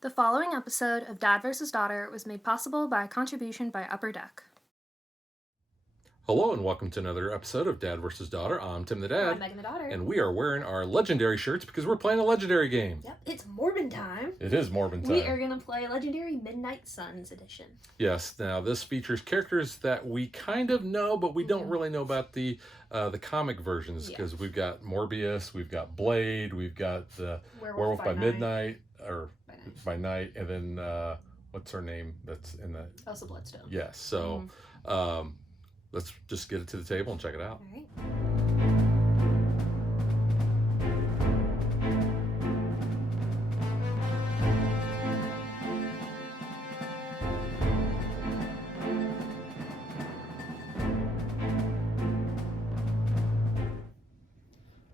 The following episode of Dad vs. Daughter was made possible by a contribution by Upper Deck. Hello and welcome to another episode of Dad vs. Daughter. I'm Tim the Dad. I'm Megan the Daughter. And we are wearing our legendary shirts because we're playing a legendary game. Yep, it's Morbin time. It is Morbin time. We are going to play Legendary Midnight Suns edition. Yes, now this features characters that we kind of know, but we don't really know about the comic versions because we've got Morbius, we've got Blade, we've got the Werewolf by Midnight, or by night, and then what's her name that's in that? Elsa Bloodstone. Yes, so let's just get it to the table and check it out. All right.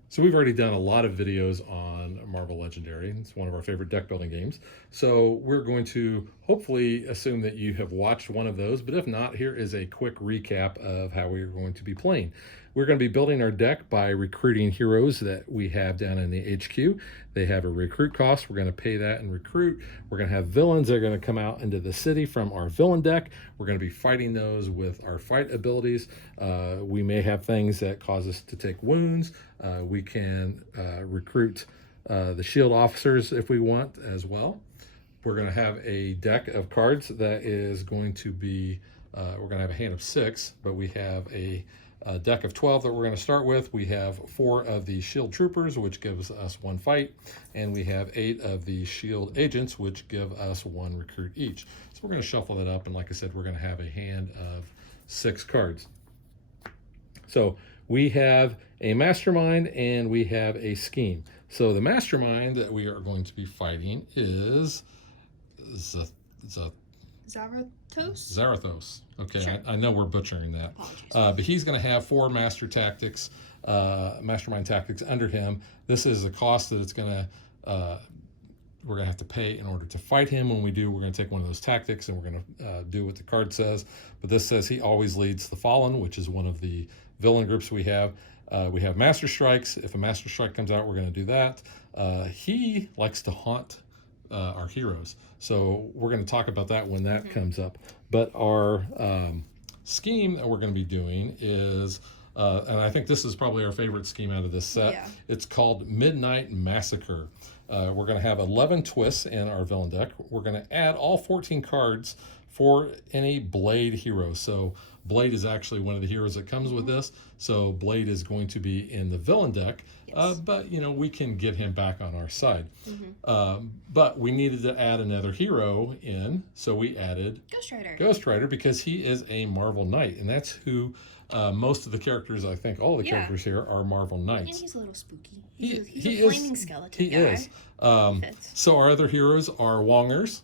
So we've already done a lot of videos on Marvel Legendary. It's one of our favorite deck building games. So we're going to hopefully assume that you have watched one of those, but if not, here is a quick recap of how we're going to be playing. We're going to be building our deck by recruiting heroes that we have down in the HQ. They have a recruit cost. We're going to pay that and recruit. We're going to have villains that are going to come out into the city from our villain deck. We're going to be fighting those with our fight abilities. We may have things that cause us to take wounds. We can recruit the shield officers if we want as well. We're going to have a deck of cards that is going to be, we're going to have a hand of 6, but we have a deck of 12 that we're going to start with. We have 4 of the shield troopers, which gives us 1 fight, and we have 8 of the shield agents, which give us 1 recruit each. So we're going to shuffle that up, and like I said, we're going to have a hand of 6 cards. So we have a mastermind and we have a scheme. So the mastermind that we are going to be fighting is Zarathos. Okay, sure. I know we're butchering that. But he's going to have 4 mastermind tactics under him. This is the cost that it's going to we're going to have to pay in order to fight him. When we do, we're going to take one of those tactics and we're going to do what the card says. But this says he always leads the Fallen, which is one of the villain groups we have. We have Master Strikes. If a Master Strike comes out, we're going to do that. He likes to haunt our heroes. So we're going to talk about that when that comes up. But our scheme that we're going to be doing is, and I think this is probably our favorite scheme out of this set. Yeah. It's called Midnight Massacre. We're going to have 11 twists in our villain deck. We're going to add all 14 cards for any Blade hero. So Blade is actually one of the heroes that comes with this. So Blade is going to be in the villain deck, but you know, we can get him back on our side. But we needed to add another hero in, so we added Ghost Rider because he is a Marvel Knight, and that's who most of the characters, I think all the characters here are Marvel Knights. And he's a little spooky. He's a flaming skeleton guy. Is. So our other heroes are Wongers.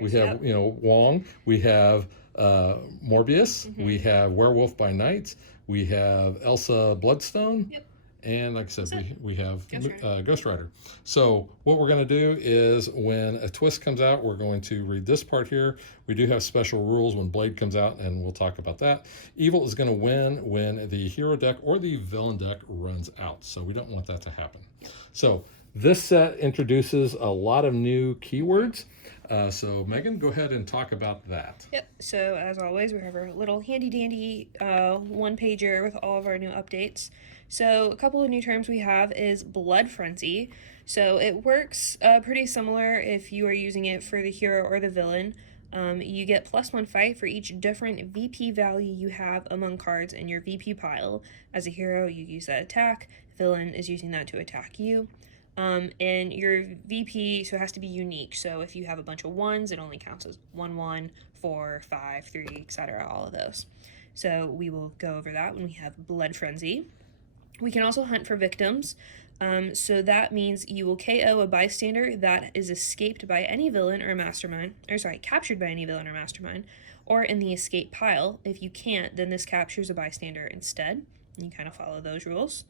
We have, Wong. We have Morbius. We have Werewolf by Night. We have Elsa Bloodstone. Yep. And like I said, we have Ghost Rider. So what we're going to do is when a twist comes out, we're going to read this part here. We do have special rules when Blade comes out, and we'll talk about that. Evil is going to win when the hero deck or the villain deck runs out. So we don't want that to happen. So this set introduces a lot of new keywords. So Megan, go ahead and talk about that. Yep. So as always, we have our little handy dandy one-pager with all of our new updates. So a couple of new terms we have is Blood Frenzy. So it works pretty similar if you are using it for the hero or the villain. You get +1 fight for each different VP value you have among cards in your VP pile. As a hero, you use that attack. The villain is using that to attack you. And your VP, so it has to be unique. So if you have a bunch of 1s, it only counts as 1, 1, 4, 5, 3, etc., all of those. So we will go over that when we have Blood Frenzy. We can also hunt for victims. So that means you will KO a bystander that is escaped by any villain or mastermind, captured by any villain or mastermind, or in the escape pile. If you can't, then this captures a bystander instead. And you kind of follow those rules.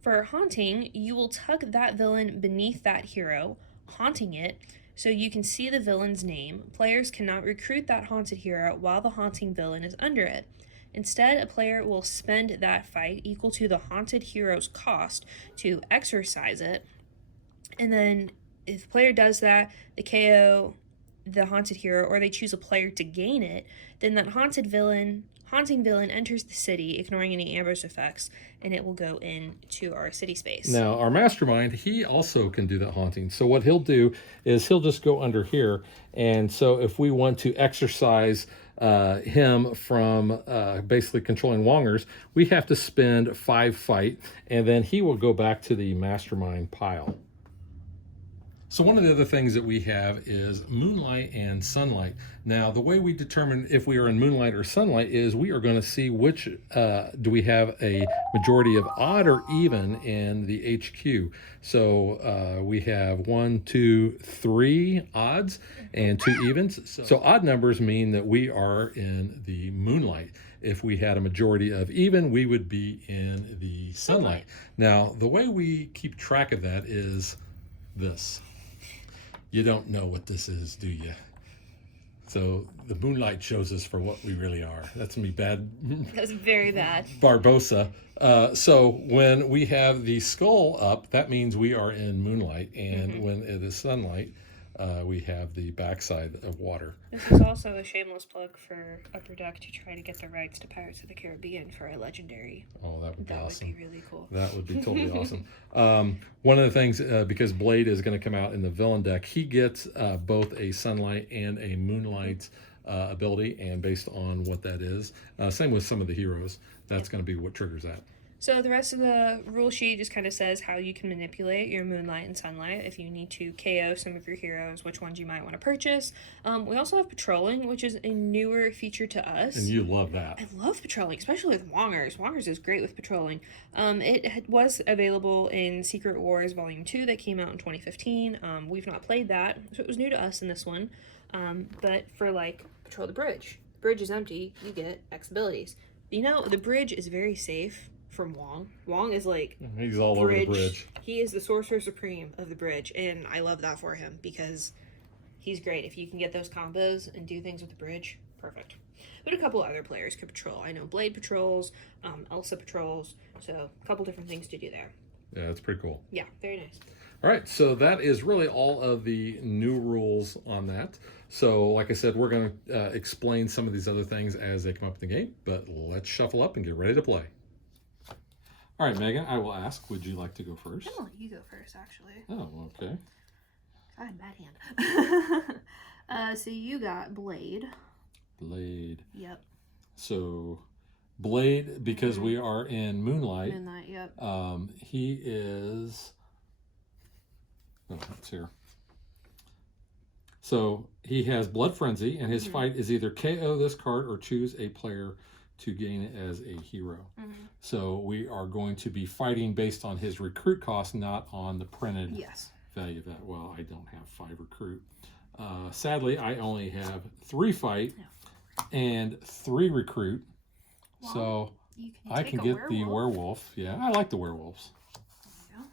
For haunting, you will tuck that villain beneath that hero, haunting it, so you can see the villain's name. Players cannot recruit that haunted hero while the haunting villain is under it. Instead, a player will spend that fight equal to the haunted hero's cost to exorcise it. And then if the player does that, the KO the haunted hero, or they choose a player to gain it, then that haunting villain enters the city, ignoring any ambush effects, and it will go into our city space. Now, our mastermind, he also can do that haunting. So what he'll do is he'll just go under here. And so if we want to exercise him from basically controlling Wongers, we have to spend 5 fight, and then he will go back to the mastermind pile. So one of the other things that we have is moonlight and sunlight. Now, the way we determine if we are in moonlight or sunlight is we are going to see which, do we have a majority of odd or even in the HQ. So we have 1, 2, 3 odds and 2 evens. So odd numbers mean that we are in the moonlight. If we had a majority of even, we would be in the sunlight. Now, the way we keep track of that is this. You don't know what this is, do you? So the moonlight shows us for what we really are. That's gonna be bad. That's very bad. Barbosa. So when we have the skull up, that means we are in moonlight, and when it is sunlight, we have the backside of water. This is also a shameless plug for Upper Deck to try to get the rights to Pirates of the Caribbean for a legendary. Oh, that would be awesome. That would be really cool. That would be totally awesome. One of the things, because Blade is going to come out in the villain deck, he gets both a sunlight and a moonlight ability, and based on what that is, same with some of the heroes, that's going to be what triggers that. So the rest of the rule sheet just kind of says how you can manipulate your moonlight and sunlight if you need to KO some of your heroes, which ones you might want to purchase. We also have patrolling, which is a newer feature to us. And you love that. I love patrolling, especially with Wongers. Wongers is great with patrolling. It was available in Secret Wars Volume 2 that came out in 2015. We've not played that, so it was new to us in this one. But for, like, patrol the bridge. The bridge is empty, you get X abilities. You know, the bridge is very safe from Wong. Wong is like, he's all over the bridge. He is the sorcerer supreme of the bridge, and I love that for him because he's great. If you can get those combos and do things with the bridge, perfect. But a couple other players could patrol. I know Blade patrols, Elsa patrols, so a couple different things to do there. Yeah, that's pretty cool. Yeah, very nice. All right, so that is really all of the new rules on that. So like I said, we're going to explain some of these other things as they come up in the game, but let's shuffle up and get ready to play. All right, Megan, I will ask, would you like to go first? I'm gonna let you go first, actually. Oh, okay. I had a bad hand. So you got Blade. Blade. Yep. So Blade, because we are in Moonlight. Midnight, yep. He is... Oh, it's here. So he has Blood Frenzy, and his fight is either KO this card or choose a player to gain it as a hero. So we are going to be fighting based on his recruit cost, not on the printed value of that. Well, I don't have 5 recruit. Sadly, I only have 3 fight and 3 recruit. Well, so I can get the werewolf. Yeah, I like the werewolves. There you go.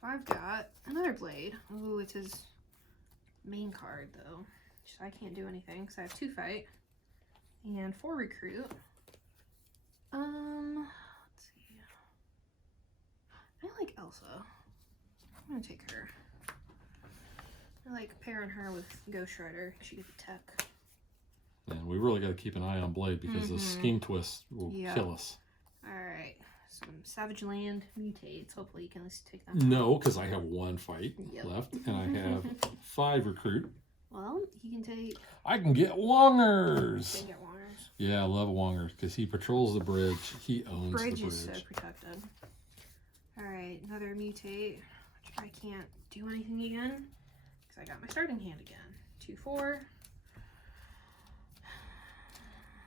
So I've got another Blade. Ooh, it's his main card, though. So I can't do anything, because I have 2 fight. And 4 recruit. Let's see. I like Elsa. I'm gonna take her. I like pairing her with Ghost Rider. She gets tech. And we really got to keep an eye on Blade because the scheme twist will kill us. Alright. Some Savage Land mutates. Hopefully you can at least take them. No, because I have 1 fight left and I have 5 recruit. Well, he can take... I can get Wongers! You can get Wongers. Yeah, I love Wongers because he patrols the bridge. He owns the bridge. Bridge is so protected. Alright, another mutate, which I can't do anything again because I got my starting hand again. 2, 4.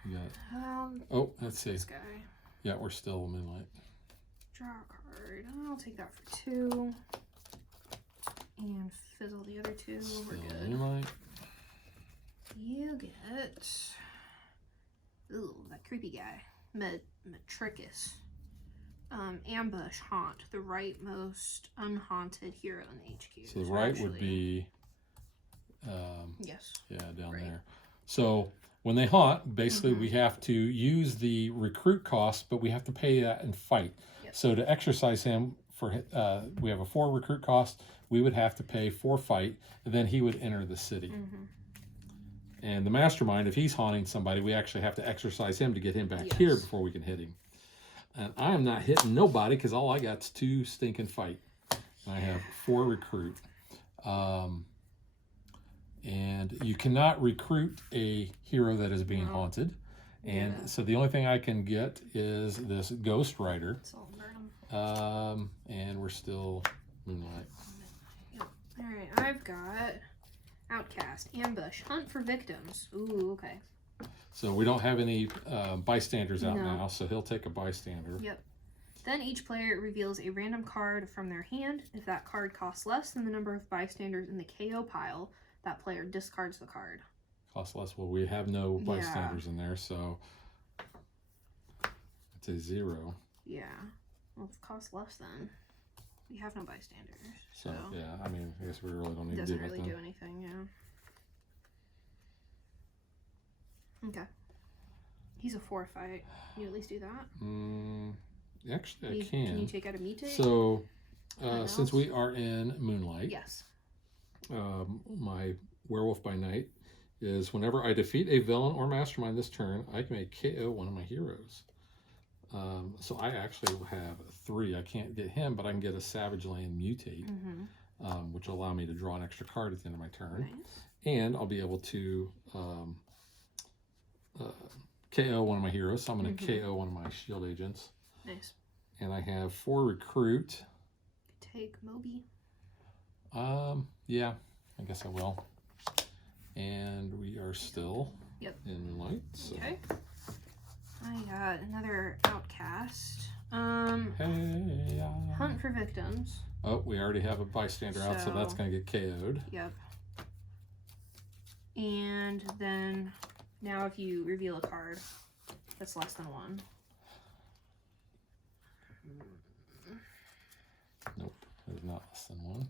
You got... oh, let's see. This guy. Yeah, we're still Moonlight. Draw a card. I'll take that for 2. And fizzle the other 2. We're good. Moonlight. You get... ooh, that creepy guy. Matricus. Ambush Haunt. The rightmost unhaunted hero in the HQ. So the right would be... yes. Yeah, down there. So when they haunt, basically we have to use the recruit cost, but we have to pay that in fight. So to exercise him, for we have a 4 recruit cost, we would have to pay 4 fight, and then he would enter the city. And the mastermind, if he's haunting somebody, we actually have to exercise him to get him back here before we can hit him. And I am not hitting nobody because all I got's 2 stinking fight. And I have 4 recruit. And you cannot recruit a hero that is being haunted. And so the only thing I can get is this Ghost Rider. And we're still Moonlight. All right, I've got Outcast, Ambush, Hunt for Victims. Ooh, okay. So we don't have any bystanders out now, so he'll take a bystander. Yep. Then each player reveals a random card from their hand. If that card costs less than the number of bystanders in the KO pile, that player discards the card. Costs less. Well, we have no bystanders in there, so it's a 0. Yeah. Well, if it costs less, then we have no bystanders. So yeah, I mean, I guess we really don't need to do that. Doesn't really do anything, yeah. Okay. He's a 4 fight. Can you at least do that? Actually, I can. Can you take out a mutate? So, since we are in Moonlight, yes. My Werewolf by Night is whenever I defeat a villain or mastermind this turn, I can make KO one of my heroes. So I actually have 3. I can't get him, but I can get a Savage Land Mutate, which will allow me to draw an extra card at the end of my turn. Nice. And I'll be able to KO one of my heroes. So I'm going to KO one of my shield agents. Nice. And I have 4 recruit. Take Moby. Yeah, I guess I will. And we are still in Moonlight. So. Okay. I got another Outcast. Hunt for Victims. Oh, we already have a bystander out, so that's going to get KO'd. Yep. And then now if you reveal a card that's less than 1. Nope, it is not less than 1.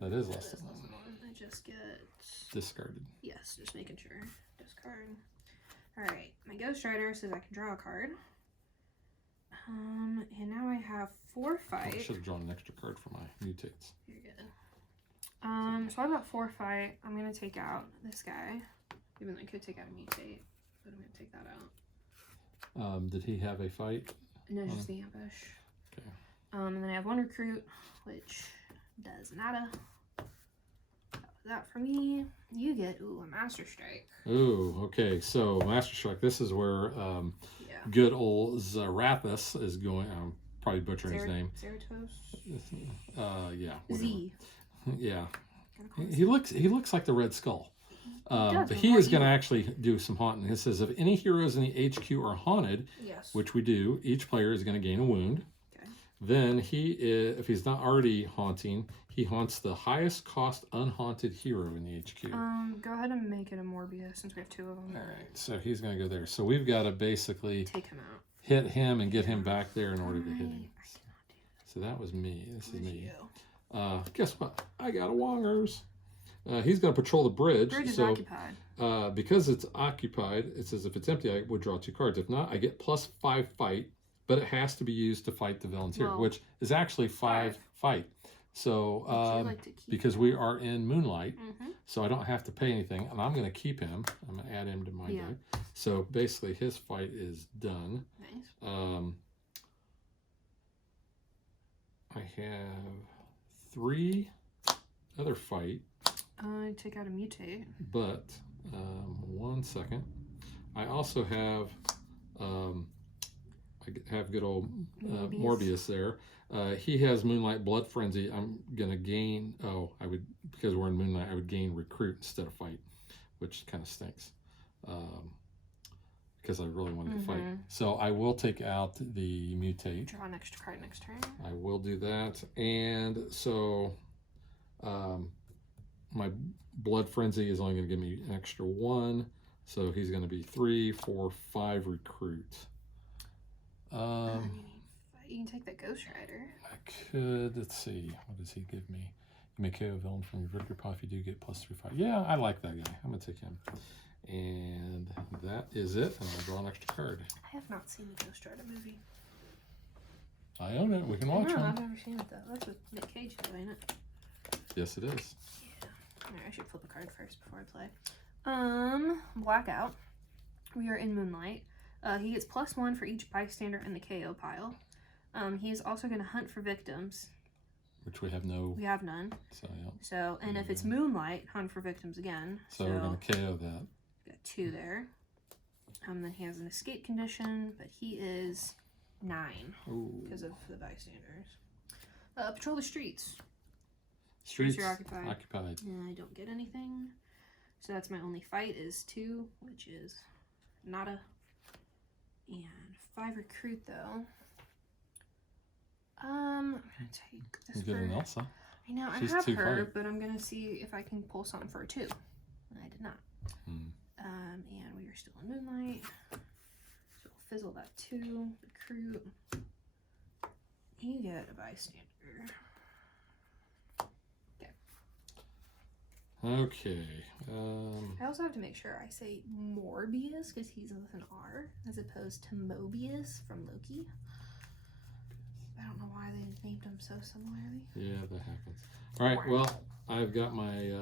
That is less than 1. I just get discarded. Yes, just making sure. Discard. Alright, my Ghost Rider says I can draw a card. And now I have 4 fight. I should have drawn an extra card for my mutates. You're good. So I've got 4 fight. I'm gonna take out this guy. Even though I could take out a mutate, but I'm gonna take that out. Did he have a fight? No, just the ambush. Okay. And then I have 1 recruit, which does nada. That for me. You get a Master Strike. Ooh, okay. So Master Strike. This is where good old Zarathus is going. I'm probably butchering his name. Zeratos. Yeah. Z. Yeah. He looks like the Red Skull. But he is going to actually do some haunting. It says if any heroes in the HQ are haunted, which we do, each player is going to gain a wound. Okay. Then if he's not already haunting, he haunts the highest cost unhaunted hero in the HQ. Go ahead and make it a Morbius since we have 2 of them. All right, so he's going to go there. So we've got to basically take him out, hit him, and get him back there in order to hit him. So that was me. This is me. Guess what? I got a Wongers. He's going to patrol the bridge. Bridge is occupied. Because it's occupied, it says if it's empty, I would draw 2 cards. If not, I get +5 fight, but it has to be used to fight the villains here, which is actually 5 fight. So, because we are in Moonlight, so I don't have to pay anything, and I'm going to keep him. I'm going to add him to my deck. So basically, his fight is done. Nice. I have 3 other fight. Take out a mutate. But 1 second. I also have good old Morbius there. He has Moonlight Blood Frenzy. I'm gonna gain. Because we're in Moonlight, I would gain Recruit instead of Fight, which kind of stinks. Because I really wanted to fight. So I will take out the mutate. Draw an extra card next turn. I will do that. And so my Blood Frenzy is only going to give me an extra 1. So he's going to be 3, 4, 5 recruit. You can take that Ghost Rider. I could. Let's see. What does he give me? You may KO a villain from your victory pile if you do get +3 fight. Yeah, I like that guy. I'm going to take him. And that is it. And I'll draw an extra card. I have not seen the Ghost Rider movie. I own it. We can I watch know, one. I've never seen it though. That's with Nick Cage though, ain't it? Yes, it is. Yeah. Alright, I should flip a card first before I play. Blackout. We are in Moonlight. He gets +1 for each bystander in the KO pile. He is also going to hunt for victims. Which we have no. We have none. So, yeah. So, and if it's Moonlight, hunt for victims again. So we're going to KO that. Got 2 there. Then he has an escape condition, but he is 9 because of the bystanders. Patrol the streets. Streets are occupied. I don't get anything. So that's my only fight is 2, which is nada. And 5 recruit though. I'm gonna take this. You get an Elsa. I know, She's I have 2 her, fight. but I'm gonna see if I can pull something for a 2. I did not. And we are still in Moonlight. So we'll fizzle that 2. Recruit. You get a bystander. Okay. I also have to make sure I say Morbius because he's with an R as opposed to Mobius from Loki. I don't know why they named him so similarly. Yeah, that happens. All right. Well, I've got my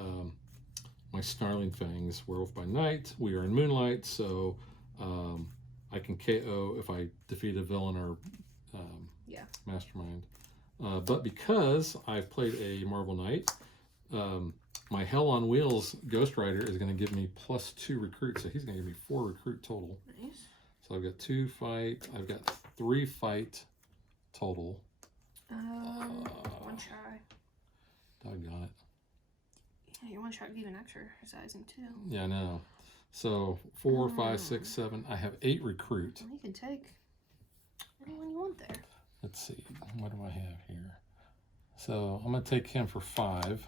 my Snarling Fangs, Werewolf by Night. We are in Moonlight, so I can KO if I defeat a villain or mastermind. But because I've played a Marvel Knight, my Hell on Wheels Ghost Rider is going to give me +2 recruit, so he's going to give me 4 recruit total. Nice. So I've got 2 fight. I've got 3 fight total. 1 shy. Doggone it. Yeah, you're 1 shot even exercising too. Yeah, I know. So 4, 5, 6, 7. I have 8 recruit. Well, you can take anyone you want there. Let's see. What do I have here? So I'm going to take him for 5.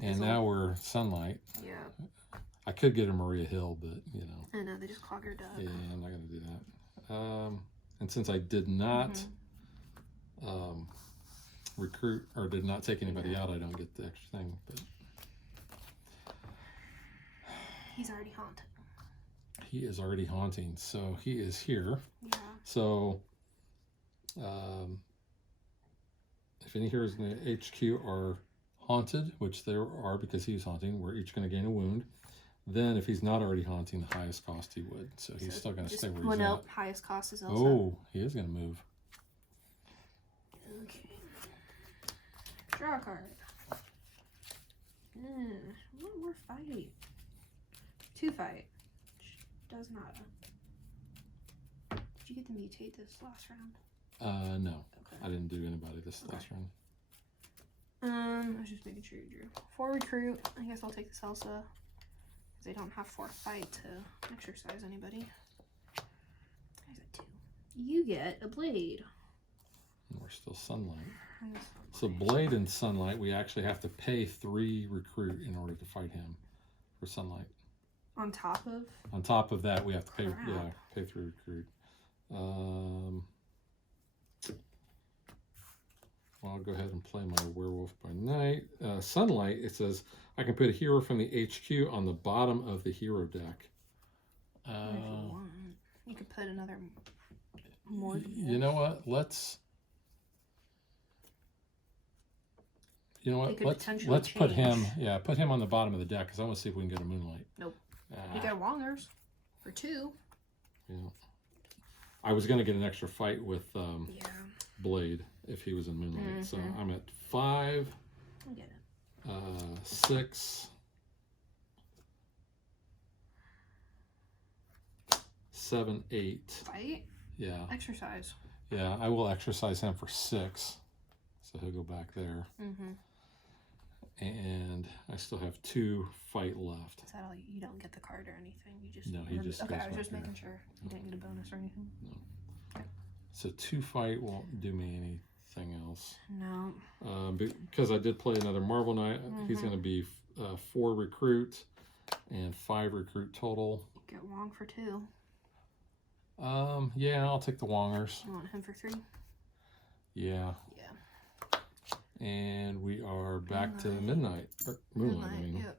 And now we're Sunlight. Yeah. I could get a Maria Hill, but, you know. I know, they just cloggered up. Yeah, I'm not going to do that. And since I did not recruit or did not take anybody out, I don't get the extra thing. But he's already haunted. he is already haunting, so he is here. Yeah. So if any heroes in the HQ are haunted, which there are because he's haunting, we're each going to gain a wound. Then if he's not already haunting, the highest cost he would. So he's still going to stay where he's at. Highest cost is Elsa. Oh, he is going to move. Okay. Draw a card. One more fight. 2 fight. Does not. Did you get to mutate this last round? No. Okay. I didn't do anybody this last round. I was just making sure you drew. 4 recruit. I guess I'll take this Elsa. Because they don't have 4 fight to exercise anybody. There's a 2. You get a blade. We're still Sunlight. So Blade and Sunlight, we actually have to pay 3 recruit in order to fight him for Sunlight. On top of? On top of that, we have to pay, Crap. pay 3 recruit. I'll go ahead and play my Werewolf by Night. Sunlight, it says, I can put a hero from the HQ on the bottom of the hero deck. If you want. You could put another more. You know what? Let's put him, put him on the bottom of the deck because I want to see if we can get a Moonlight. Nope. You got Wongers for 2. Yeah. I was going to get an extra fight with Blade if he was in Moonlight. So I'm at 5, I get it. 6, 7, 8. Fight? Yeah. Exercise. Yeah, I will exercise him for 6. So he'll go back there. And I still have 2 fight left. Is that all? You don't get the card or anything? You just... No, he just Okay, goes I was just back making sure. You didn't get a bonus or anything? No. Okay. So 2 fight won't do me anything else. No. Because I did play another Marvel Knight. He's going to be 4 recruit and 5 recruit total. Get Wong for 2. Yeah, I'll take the Wongers. You want him for 3? Yeah. Yeah. And we are back to Midnight. Or Moonlight, I mean. Yep.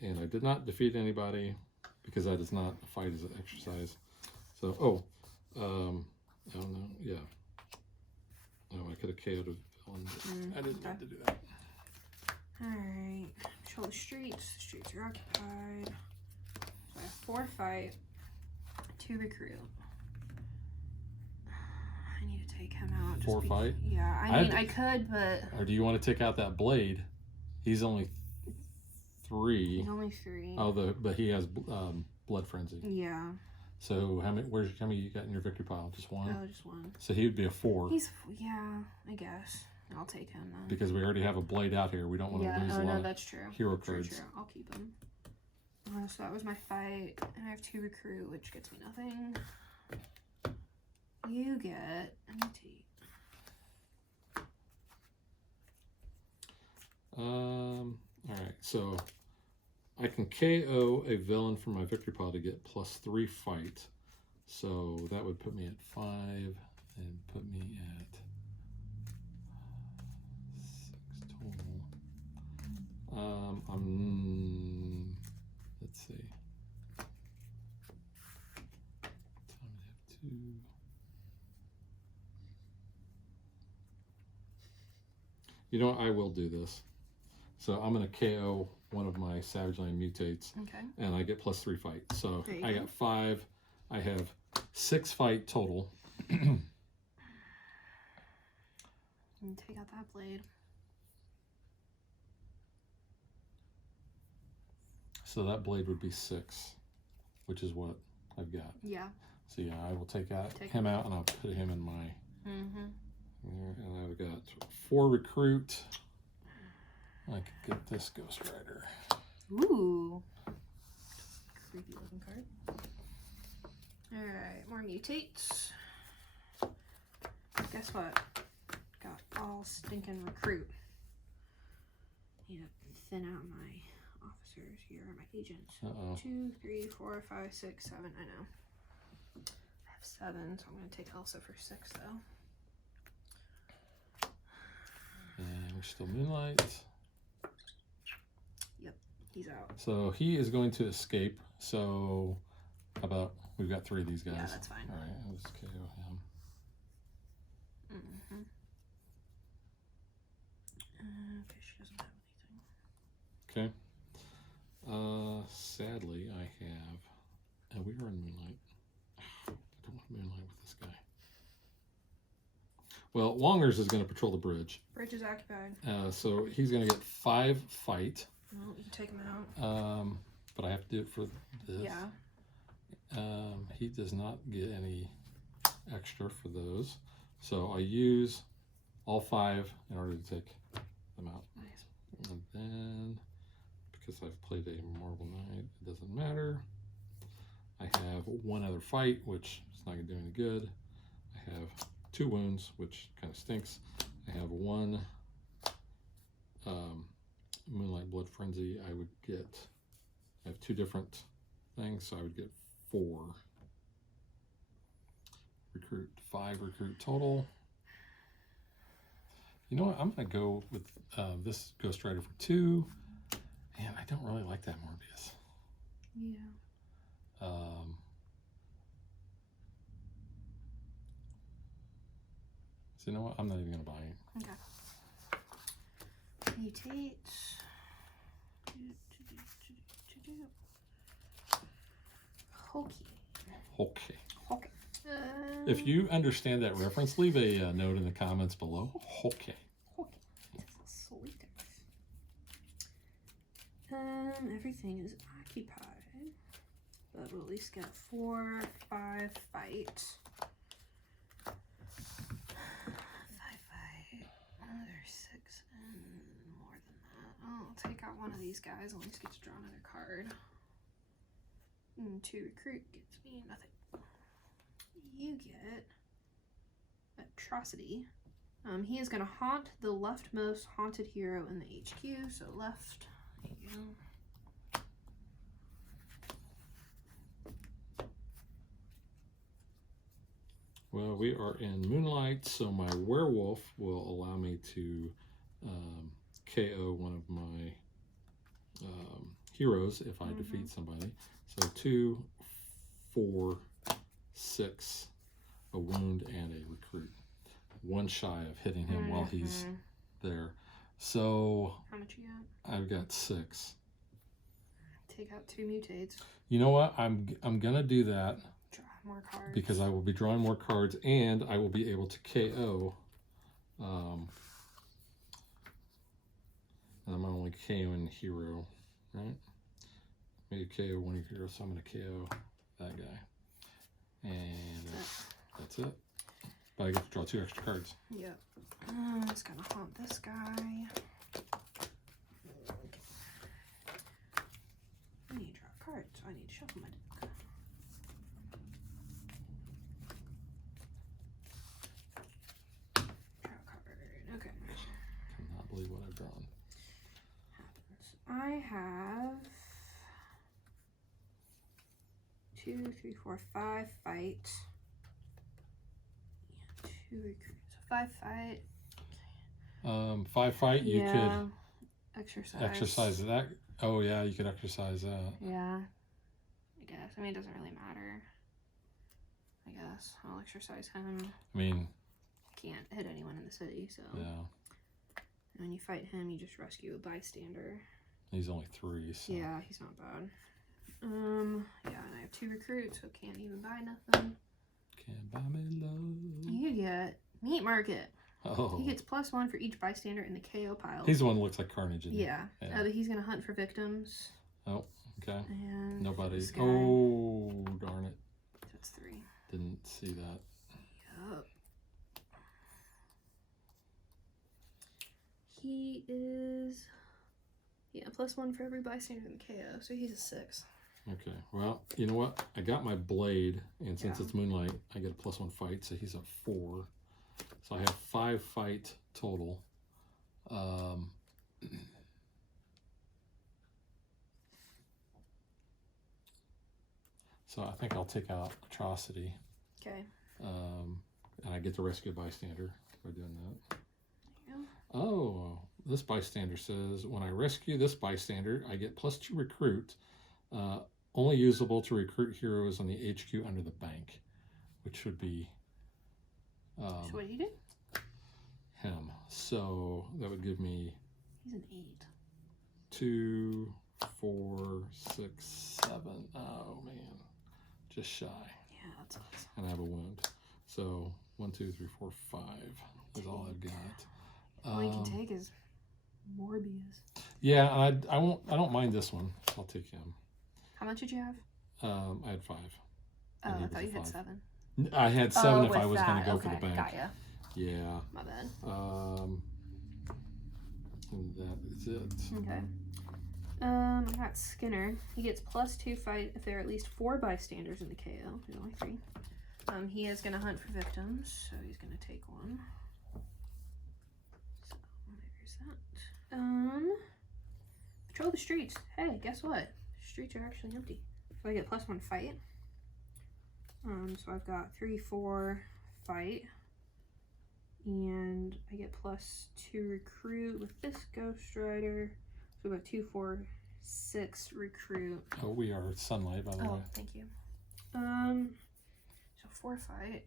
And I did not defeat anybody because that is not a fight as an exercise. So, I don't know. Yeah. Oh, I could have KO'd a villain, but I didn't mean to do that. Alright. Control the streets. The streets are occupied. So I have 4 fight, 2 recruit. I need to take him out. 4 fight? Yeah, I mean, I could, but... Or do you want to take out that blade? He's only 3. He's only 3. Oh, but he has blood frenzy. Yeah. So how many you got in your victory pile? Just 1? Oh, just 1. So he would be a 4. Yeah, I guess. I'll take him then. Because we already have a blade out here. We don't want to lose a lot that's true. of hero True. cards. I'll keep him. So that was my fight. And I have 2 recruit, which gets me nothing. You get a mutate. Alright, so I can KO a villain from my victory pile to get +3 fight. So that would put me at 5 and put me at 6 total. Let's see. Time to have 2. You know what? I will do this. So I'm going to KO one of my Savage Land mutates. Okay. And I get +3 fight. So I go. got 5. I have 6 fight total. And take out that blade. So that blade would be 6, which is what I've got. Yeah. So yeah, I will take him out and I'll put him in my... And I've got 4 recruit. I could get this Ghost Rider. Ooh. Creepy looking card. Alright, more mutates. Guess what? Got all stinking recruit. Need to thin out my officers here, my agents. 2, 3, 4, 5, 6, 7. I know. I have 7, so I'm going to take Elsa for 6 though. And we're still Moonlight. Yep, he's out. So he is going to escape. So how about we've got 3 of these guys? Yeah, that's fine. All right, I'll just KO him. Okay, she doesn't have anything. Okay. Sadly, I have, and we are in Moonlight. I don't want Moonlight with this guy. Well, Longers is going to patrol the bridge. Bridge is occupied. So he's going to get 5 fight. Well, you can take him out. But I have to do it for this. Yeah. He does not get any extra for those. So I use all 5 in order to take them out. Nice. And then, because I've played a Marble Knight, it doesn't matter. I have 1 other fight, which is not going to do any good. I have 2 wounds, which kind of stinks. I have 1 Moonlight Blood Frenzy. I have 2 different things, so I would get 4. Recruit 5 recruit total. You know what? I'm going to go with this Ghost Rider for 2. And I don't really like that Morbius. Yeah. So you know what? I'm not even going to buy it. Okay. Mutates. Okay. Okay. If you understand that reference, leave a note in the comments below. Okay. Sweet. Everything is occupied, but we'll at least get 4, 5 fight. 5 fight. Another 6 and more than that. Oh, I'll take out one of these guys. At least get to draw another card. And 2 recruit gets me nothing. You get Atrocity. He is going to haunt the leftmost haunted hero in the HQ. So left. There you go. Well, we are in Moonlight, so my werewolf will allow me to KO one of my heroes if I defeat somebody. So 2, 4, 6, a wound, and a recruit. one shy of hitting him while he's there. So how much you got? I've got 6. Take out 2 mutates. You know what? I'm gonna do that. Draw more cards. Because I will be drawing more cards, and I will be able to KO. And I'm only KOing hero, right? Maybe KO one hero, so I'm going to KO that guy. And that's it. But I get to draw 2 extra cards. Yep. I'm just going to haunt this guy. I need to draw cards, so I need to shuffle my deck. Draw a card. Okay. Cannot believe what I've drawn. I have 2, 3, 4, 5 fight. And 2 recruits. So 5 fight. 5 fight, you could exercise that. Oh yeah, you could exercise that. Yeah, I guess. I mean, it doesn't really matter. I guess I'll exercise him. I mean, Can't hit anyone in the city, so. yeah. And when you fight him, you just rescue a bystander. He's only 3, so. Yeah, he's not bad. Yeah, and I have 2 recruits, so can't even buy nothing. Can't buy me love. You get Meat Market. Oh. He gets +1 for each bystander in the KO pile. He's the one that looks like Carnage, isn't he? Yeah. But he's gonna hunt for victims. Oh, okay. And Nobody. this guy. Oh, darn it. That's 3. Didn't see that. Yup. He is, +1 for every bystander in the KO, so he's a 6. Okay, well, you know what? I got my blade, and since Yeah. it's Moonlight, I get a +1 fight, so he's a 4. So I have 5 fight total. So I think I'll take out Atrocity. Okay. And I get to rescue a bystander by doing that. There you go. Oh, this bystander says, when I rescue this bystander, I get +2 recruit. Only usable to recruit heroes on the HQ under the bank, which would be So what do you do? him. So that would give me He's an 8. 2, 4, 6, 7. Oh man, just shy. Yeah, that's awesome. And I have a wound. So 1, 2, 3, 4, 5 is all I've got. All you can take is Morbius. Yeah, I won't. I don't mind this one. I'll take him. How much did you have? I had 5. Oh, I needed thought the you had 5. 7. I had 7 if with I was going to that. go for the bank. Got ya. Yeah. My bad. And that is it. Okay. I got Skinner. He gets +2 fight if there are at least 4 bystanders in the KO. There's only 3. He is gonna hunt for victims, so he's gonna take 1. So there's that. Patrol the streets. Hey, guess what? The streets are actually empty. So I get +1 fight. So I've got 3, 4 fight. And I get +2 recruit with this Ghost Rider. So we've got 2, 4, 6 recruit. Oh, we are Sunlight, by the way. Thank you. So 4 fight.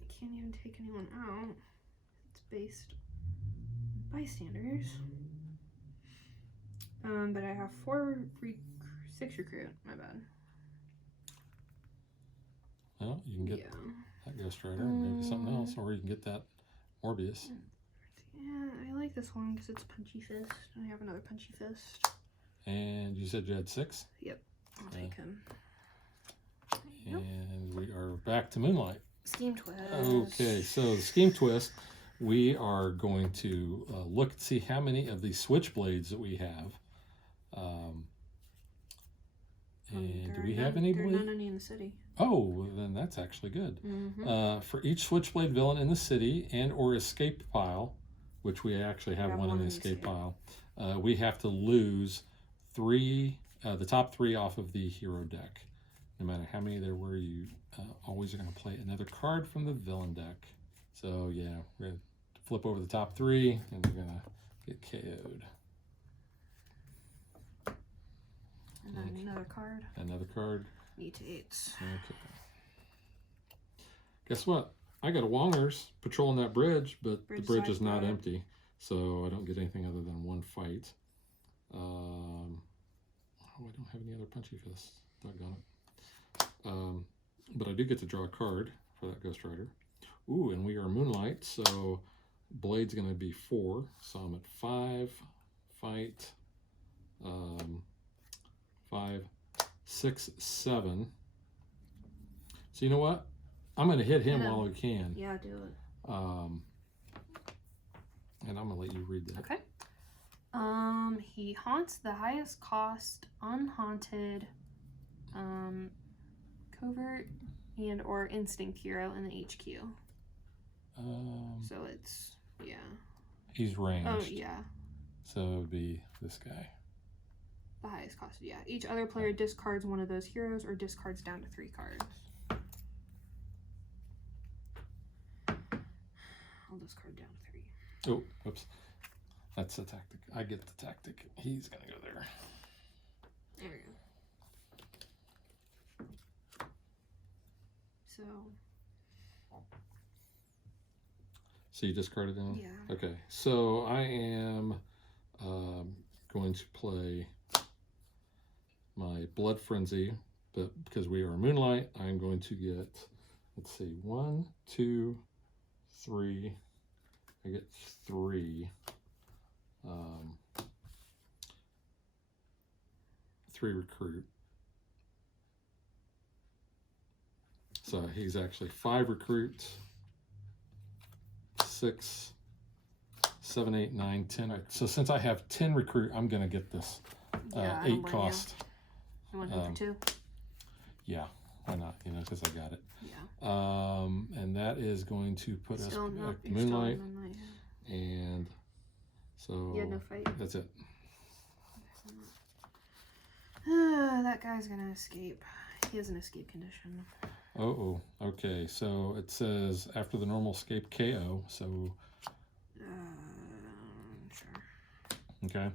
I can't even take anyone out. It's based on bystanders. But I have 6 recruit. My bad. Well, you can get that Ghost Rider and maybe something else, or you can get that Morbius. Yeah, I like this one because it's Punchy Fist. I have another Punchy Fist. And you said you had 6? Yep. I'll take him. And we are back to Moonlight. Scheme Twist. Okay, so the Scheme Twist, we are going to look and see how many of these switchblades that we have. And do we have any There are blade? none in the city. Oh, then that's actually good. For each switchblade villain in the city and or escape pile, which we actually have one in the escape pile, we have to lose 3, the top 3 off of the hero deck. No matter how many there were, you always are going to play another card from the villain deck. So yeah, we're going to flip over the top 3 and we're going to get KO'd. And then another card. Another card. Mutates. Okay. Guess what? I got a Wongers patrolling that bridge, but the bridge is not side empty, so I don't get anything other than one fight. Oh, I don't have any other punchy fists. Doggone it. But I do get to draw a card for that Ghost Rider. Ooh, and we are Moonlight, so Blade's going to be 4, so I'm at 5, fight, 5, 6, 7. So you know what? I'm going to hit him while we can. Yeah, do it. And I'm going to let you read that. Okay. He haunts the highest cost unhaunted covert and or instinct hero in the HQ. So it's, yeah. He's ranged. Oh, yeah. So it would be this guy. The highest cost, yeah. Each other player discards one of those heroes or discards down to 3 cards. I'll discard down to 3. Oh, whoops. That's the tactic. I get the tactic. He's going to go there. There we go. So you discarded him? Yeah. Okay. So I am going to play my Blood Frenzy, but because we are Moonlight, I'm going to get, let's see, 1, 2, 3. I get 3. 3 recruit. So he's actually 5 recruit, 6, 7, 8, 9, 10. So since I have 10 recruit, I'm going to get this 8 cost. You want him for 2? Yeah, why not? You know, because I got it. Yeah. And that is going to put us back to Moonlight. And so yeah, no fight. That's it. That guy's gonna escape. He has an escape condition. Oh, okay. So it says after the normal escape KO. So Sure. okay.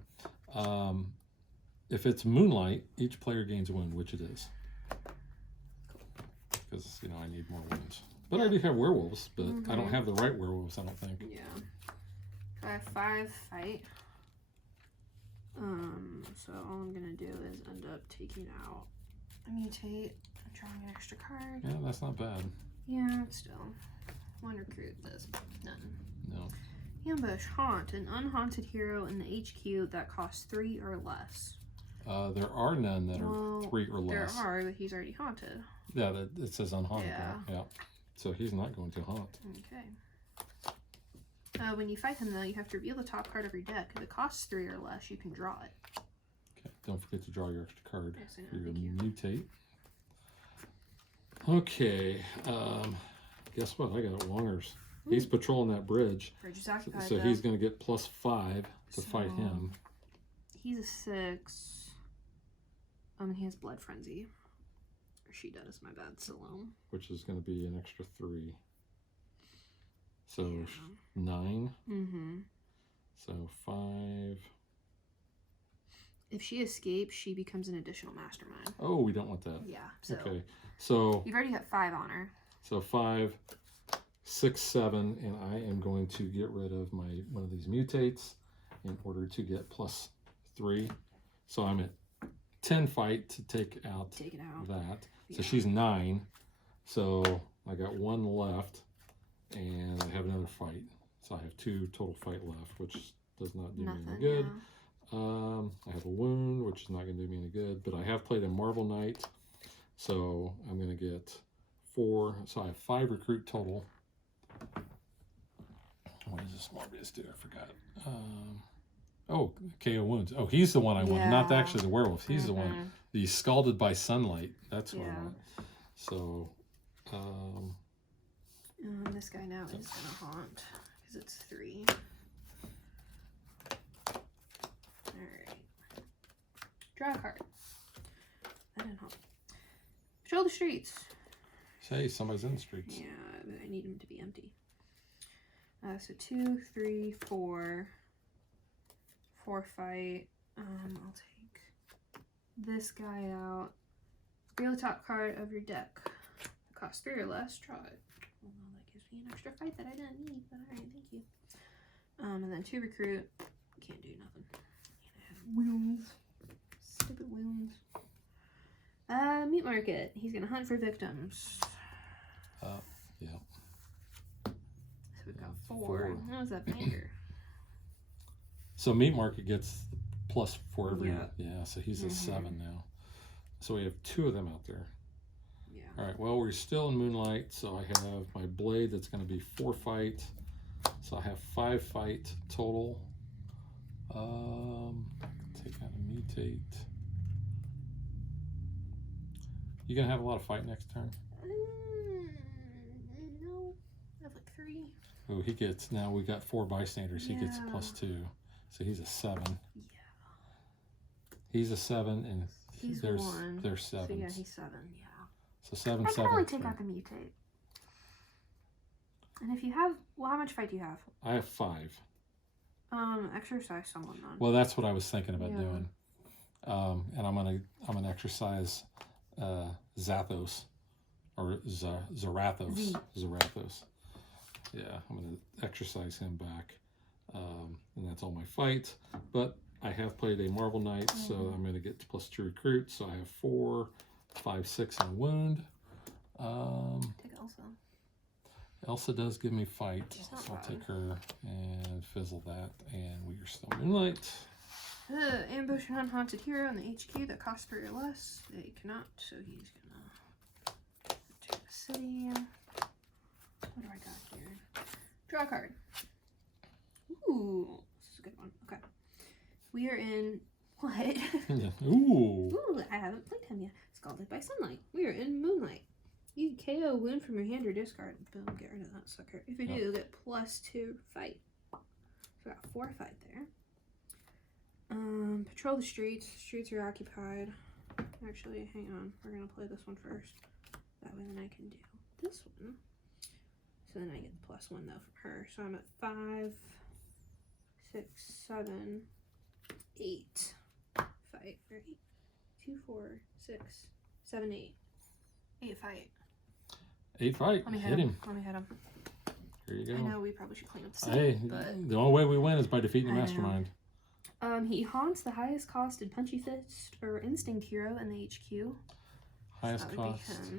If it's Moonlight, each player gains a wound, which it is. Because you know I need more wounds. But I do have werewolves, but I don't have the right werewolves. I don't think. Yeah. I have 5 fight. So all I'm gonna do is end up taking out a mutate and drawing an extra card. Yeah, that's not bad. Yeah, still. 1 recruit, this none. No. Ambush, haunt, an unhaunted hero in the HQ that costs 3 or less. There are none that are 3 or less. There are, but he's already haunted. Yeah, it says unhaunted. Yeah. Yeah. So he's not going to haunt. Okay. When you fight him, though, you have to reveal the top card of your deck. If it costs 3 or less, you can draw it. Okay. Don't forget to draw your extra card Yes, I know, for your thank you. mutate. Okay. Guess what? I got Wongers. He's patrolling that bridge. Bridge is occupied, So he's going to get +5 to fight him. He's a 6. He has Blood Frenzy. Or she does, my bad, Salome. Which is going to be an extra 3. So Yeah. 9. Mm-hmm. So 5. If she escapes, she becomes an additional mastermind. Oh, we don't want that. Yeah, so Okay. So you've already got 5 on her. So 5, 6, 7, and I am going to get rid of my one of these mutates in order to get +3. So I'm at 10 fight to take out Take it out. that. So Yeah. she's 9. So I got 1 left, and I have another fight. So I have 2 total fight left, which does not do me any good. Yeah. I have a wound, which is not going to do me any good, but I have played a Marvel Knight, so I'm going to get 4. So I have 5 recruit total. What does this Morbius do? I forgot. Oh, KO wounds. Oh, he's the one I want, not Yeah. actually the werewolf. He's the one. The Scalded by Sunlight. That's what I Yeah. want. So, This guy now is gonna haunt because it's 3. Alright. Draw a card. I didn't haunt. Patrol the streets. say somebody's in the streets. Yeah, but I need him to be empty. So 2, 3, 4. 4 fight. I'll take this guy out. Reveal the top card of your deck. It costs 3 or less. Draw it. Well, no, that gives me an extra fight that I didn't need, but alright, thank you. And then 2 recruit. Can't do nothing. Wounds. Stupid wounds. Meat market. He's gonna hunt for victims. Yeah. So we've got 4. That was that banger. So meat market gets plus for every. Yeah. Yeah. So he's a 7 now. So we have 2 of them out there. Yeah. All right. Well, we're still in Moonlight, so I have my blade that's going to be 4 fight. So I have 5 fight total. Take out a mutate. You gonna have a lot of fight next turn? No. I have like 3. Oh, he gets, now we got 4 bystanders. He gets Yeah. +2. So he's a 7. Yeah. He's a 7, and He's there's 1. there's So 7s. yeah, he's 7. Yeah. So 7, I 7. can only take out the mutate. And if you have, well, how much fight do you have? I have 5. Exercise someone then. Well, that's what I was thinking about Yeah. doing. And I'm gonna exercise Zathos or Zarathos. Zarathos. Yeah, I'm gonna exercise him back, and that's all my fight. But I have played a Marvel Knight, so I'm gonna get +2 recruit. So I have 4, 5, 6 on wound. Take Elsa. Elsa does give me fight, She's so not I'll bad. take her and fizzle that, and we are still Moonlight. Ambush an unhaunted hero in the HQ that costs 3 or less. They cannot, so he's gonna take the city. What do I got here? Draw a card. Ooh, this is a good one. Okay. We are in what? Yeah. Ooh. Ooh, I haven't played him yet. Scalded by Sunlight. We are in Moonlight. You can KO wound from your hand or discard. Boom, get rid of that sucker. If you do, you'll get +2 fight. So I got 4 fight there. Patrol the streets. Streets are occupied. Actually, hang on. We're gonna play this one first. That way then I can do this one. So then I get the +1 though from her. So I'm at 5, 6, 7, 8 fight. Or 8, 2, 4, 6, 7, 8. 8 fight. 8 fight. Let me Hit him. Let me hit him. Here you I go. know we probably should clean up the Hey, city, but the only way we win is by defeating the I know. mastermind. he haunts the highest costed Punchy Fist or Instinct hero in the HQ. Highest That would be cost.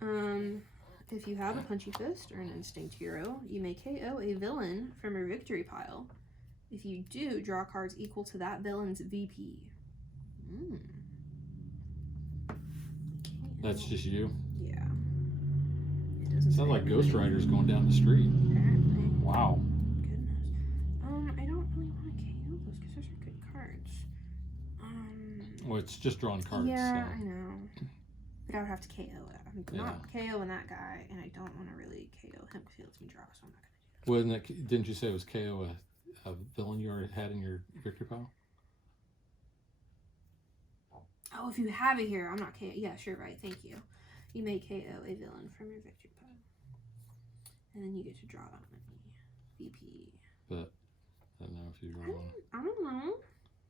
him. If you have a Punchy Fist or an Instinct hero, you may KO a villain from your victory pile. If you do, draw cards equal to that villain's VP. That's just you. Yeah. It doesn't Sounds say like Ghost Riders going down the street. apparently. Wow. Goodness. I don't really want to KO those because those are good cards. Well, it's just drawing cards. Yeah, So. I know. But I would have to KO it. I'm not KOing that guy, and I don't want to really KO him because he lets me draw, so I'm not going to do that. Didn't you say it was KO a villain you already had in your victory pile? Oh, if you have it here, I'm not KO. Yeah, sure, right. Thank you. You may KO a villain from your victory pile. And then you get to draw it on the VP. But I don't know if you draw one. I don't know.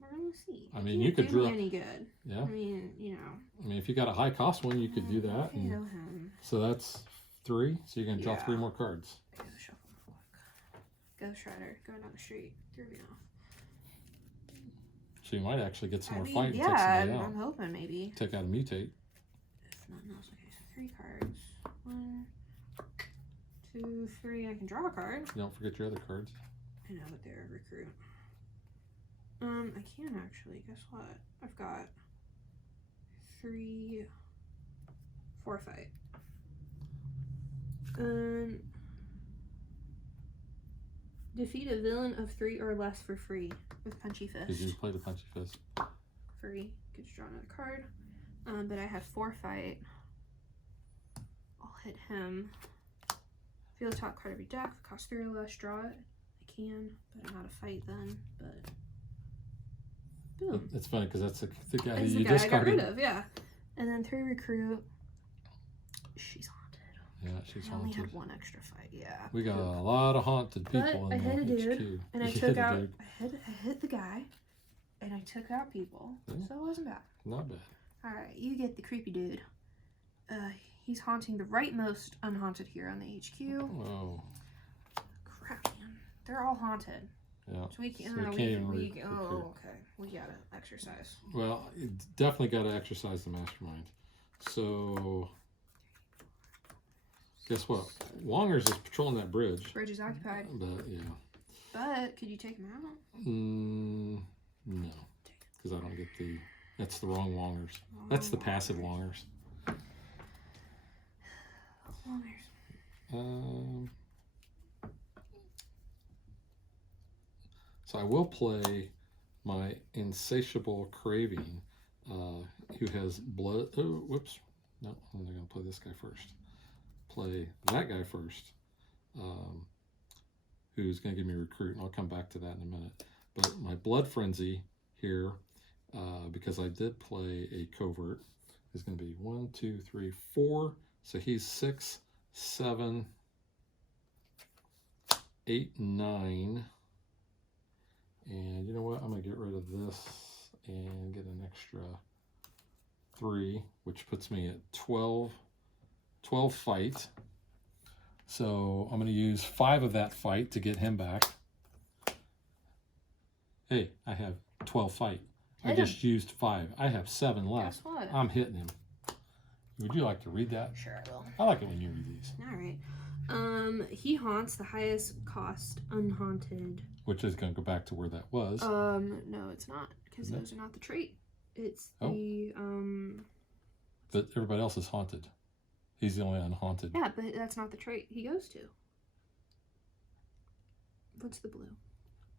We're going to see. I mean, It you can't could do me draw. any good. Yeah. I mean, you know. I mean, if you got a high cost one, you could do that. KO And, him. so that's 3. So you're going to draw Yeah. 3 more cards. I gotta shuffle my luck. Ghost Rider going down the street. Threw me off. So you might actually get some I more mean, fight and yeah, take somebody out. I'm hoping maybe. Take out a mutate. If nothing else. Okay, so 3 cards. 1, 2, 3. I can draw a card. Don't forget your other cards. I know, but they're a recruit. I can actually. Guess what? I've got 3, 4 fight. Defeat a villain of 3 or less for free with Punchy Because you Fist. just played a Punchy Fist. Free. Could just draw another card. But I have 4 fight. I'll hit him. Feel the top card of your deck. If it costs 3 or less, draw it. I can, but I'm out of fight then. But boom. It's funny because that's the guy It's you the guy I got discarded. rid of, yeah. And then 3 recruit. She's haunted. Yeah, she's I only haunted. had 1 extra fight, yeah. We got a lot of haunted people But I in hit a the dude, HQ. and I You took hit a out. dude. I hit the guy, and I took out people. Yeah. So it wasn't bad. Not bad. All right, you get the creepy dude. He's haunting the rightmost unhaunted hero in the HQ. Oh. Crap, man. They're all haunted. Yeah. So we can't, So we can't even recruit. okay. We gotta exercise. Well, you definitely got to exercise the mastermind. So, guess what? Wongers is patrolling that bridge. Bridge is occupied. But, yeah. But, could you take him out? No. Because I don't get the... That's the wrong Wongers. That's the passive Wongers. So I will play my Insatiable Craving, who has blood... Oh, whoops. No, I'm going to play this guy first. Play that guy first, who's going to give me a recruit, and I'll come back to that in a minute. But my Blood Frenzy here, because I did play a covert, is going to be 1, 2, 3, 4. So he's 6, 7, 8, 9. And you know what? I'm going to get rid of this and get an extra 3, which puts me at 12 fight. So I'm going to use 5 of that fight to get him back. Hey, I have 12 fight. I just used 5. I have 7 left. Guess what? I'm hitting him. Would you like to read that? Sure, I will. I like it when you read these. All right. He haunts the highest cost unhaunted. Which is going to go back to where that was. No, it's not, because those are not the trait. It's the But everybody else is haunted. He's the only unhaunted. Yeah, but that's not the trait he goes to. What's the blue?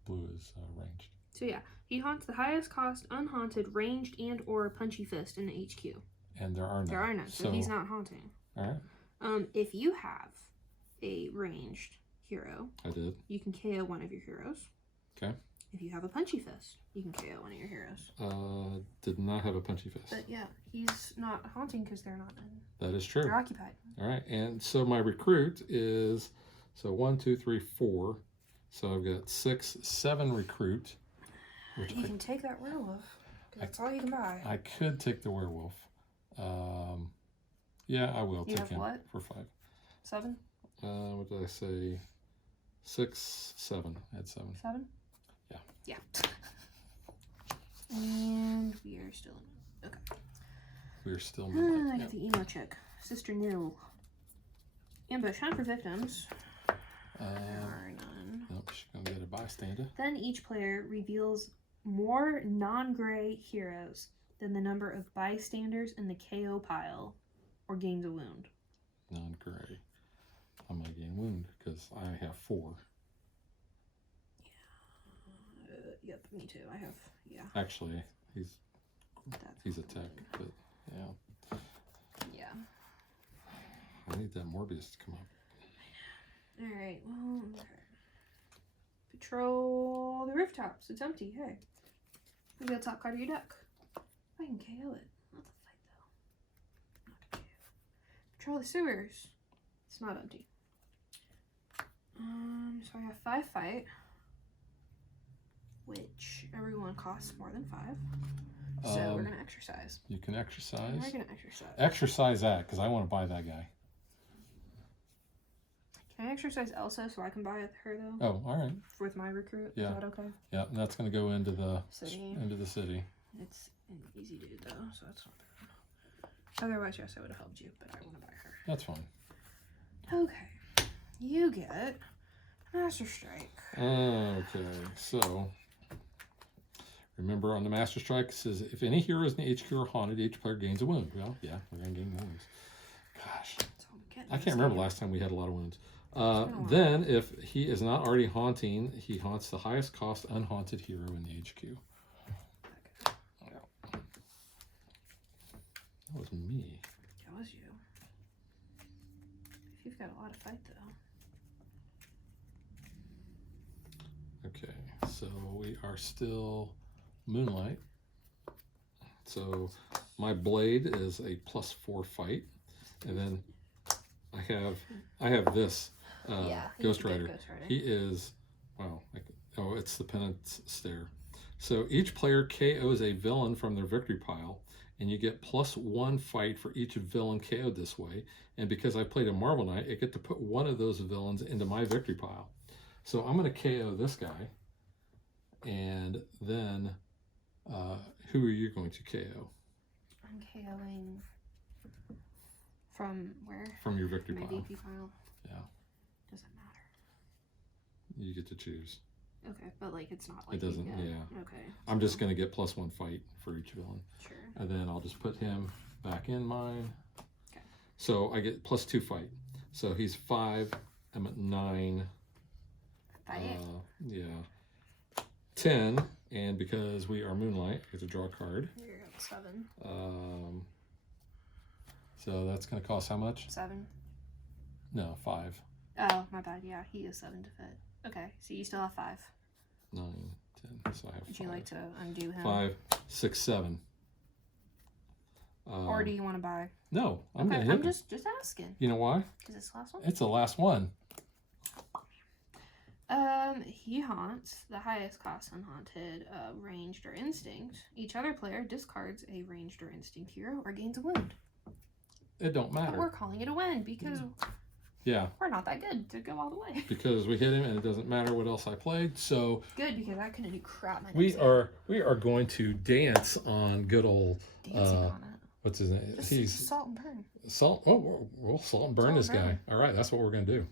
Blue is ranged. So yeah, he haunts the highest cost unhaunted ranged and or punchy fist in the HQ. And there are none. There are none, so he's not haunting. All right. If you have a ranged hero, I did. You can KO one of your heroes. Okay. If you have a punchy fist, you can KO one of your heroes. Did not have a punchy fist. But yeah, he's not haunting because they're not in. That is true. They're occupied. All right, and so my recruit is 1, 2, 3, 4. So I've got 6, 7 recruit. Which You can take that werewolf. That's all you can buy. I could take the werewolf. Yeah, I will take him what? for 5. 7? What did I say? 6, 7. I had 7. 7? Yeah. Yeah. And we are still in. Okay. We're still I in. get the emo chick. Sister Nil. Ambush. Hunt for victims. There are none. Nope, she's going to get a bystander. Then each player reveals more non-gray heroes than the number of bystanders in the KO pile or gains a wound. Non-gray. I'm going to gain wound because I have 4. Yep, me too. I have, yeah. Actually, he's a tech, but yeah. Yeah. I need that Morbius to come up. Alright, well, okay. Patrol the rooftops. It's empty. Hey. Maybe the top card of your deck. I can KO it. Not the fight, though. Not to KO. Patrol the sewers. It's not empty. So I have 5 fight. Which everyone costs more than 5. So we're going to exercise. You can exercise. We're going to exercise. Exercise that, because I want to buy that guy. Can I exercise Elsa so I can buy her, though? Oh, all right. With my recruit? Yeah. Is that okay? Yeah, and that's going to go into the City. It's an easy dude, though, so that's not bad. Otherwise, yes, I would have helped you, but I want to buy her. That's fine. Okay. You get Master Strike. Okay, so remember on the Master Strike, it says if any heroes in the HQ are haunted, each player gains a wound. Well, yeah, we're going to gain wounds. Gosh. I can't remember the last time we had a lot of wounds. Then, if he is not already haunting, he haunts the highest cost unhaunted hero in the HQ. Okay. That was me. That was you. If you've got a lot of fight, though. Okay, so we are still Moonlight. So my blade is a +4 fight, and then I have this Ghost Rider. He is it's the Penance Stare. So each player KOs a villain from their victory pile, and you get +1 fight for each villain KO'd this way. And because I played a Marvel Knight, I get to put one of those villains into my victory pile. So I'm going to KO this guy, and then who are you going to KO? I'm KOing from where? From your victory My pile. victory pile. Yeah. Doesn't matter. You get to choose. Okay, but like it's not like It doesn't, you yeah. Okay. I'm just going to get +1 fight for each villain. Sure. And then I'll just put him back in mine. Okay. So I get +2 fight. So he's 5. I'm at 9. Fight. Yeah. 10. And because we are Moonlight, I get to draw a card. You're at 7. So that's going to cost how much? 7. No, 5. Oh, my bad. Yeah, he is 7 to fit. Okay, so you still have 5. 9, 10. So I have 5. Would you like to undo him? 5, 6, 7. Or do you want to buy? No, I'm Okay, going to hit I'm him. just asking. You know why? Because it's the last one? It's the last one. He haunts the highest cost unhaunted, ranged or instinct. Each other player discards a ranged or instinct hero or gains a wound. It don't But matter. we're calling it a win because Yeah, we're not that good to go all the way. because we hit him and it doesn't matter what else I played. So Good, because I couldn't do crap. My we next are going to dance on good old game. Dancing on it. what's his name? Just He's salt and burn. Salt. Oh, we'll salt and burn Salt this and burn. guy. All right, that's what we're gonna do.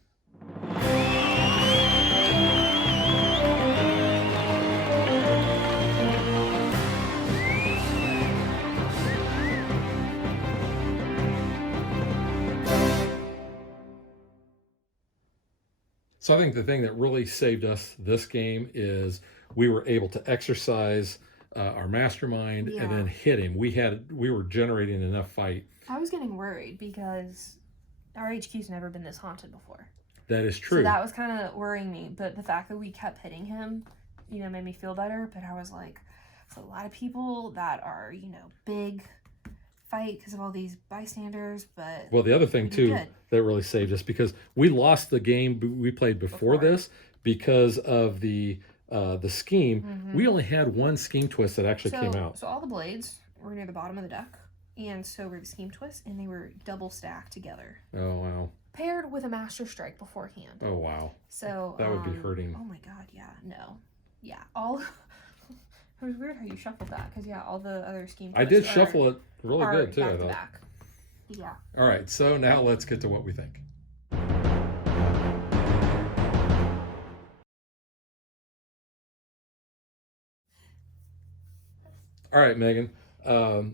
So I think the thing that really saved us this game is we were able to exercise our mastermind and then hit him. We were generating enough fight. I was getting worried because our HQ's never been this haunted before. That is true. So that was kind of worrying me. But the fact that we kept hitting him, made me feel better. But I was like, there's a lot of people that are, big fight because of all these bystanders. But well, the other thing too that really saved us, because we lost the game we played before this because of the scheme. Mm-hmm. We only had one scheme twist that actually came out. So all the blades were near the bottom of the deck, and so were the scheme twists, and they were double stacked together. Oh wow. Paired with a master strike beforehand. Oh wow. So that would be hurting. Oh my god, yeah, no, yeah, all. It was weird how you shuffled that because all the other scheme. I did shuffle it really good too. Back I to thought. back. Yeah. All right, so now let's get to what we think. All right, Megan,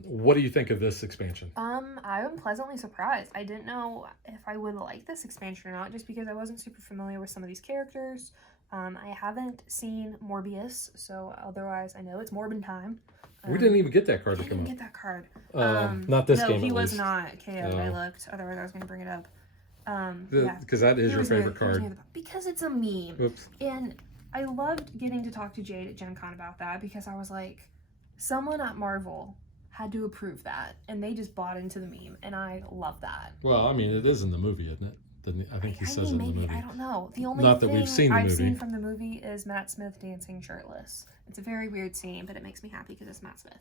what do you think of this expansion? I'm pleasantly surprised. I didn't know if I would like this expansion or not, just because I wasn't super familiar with some of these characters. I haven't seen Morbius, so otherwise I know it's Morbin time. We didn't even get that card to I come didn't up. get that card. Not this no, game. he at was least. not KO'd. I looked. Otherwise, I was going to bring it up. Because that is He your was favorite near card. because it's a meme. Oops. And I loved getting to talk to Jade at Gen Con about that because I was like, someone at Marvel had to approve that, and they just bought into the meme, and I love that. Well, I mean, it is in the movie, isn't it? I think he says it in the movie. I don't know. The only Not that thing we've seen the I've movie. seen from the movie is Matt Smith dancing shirtless. It's a very weird scene, but it makes me happy because it's Matt Smith.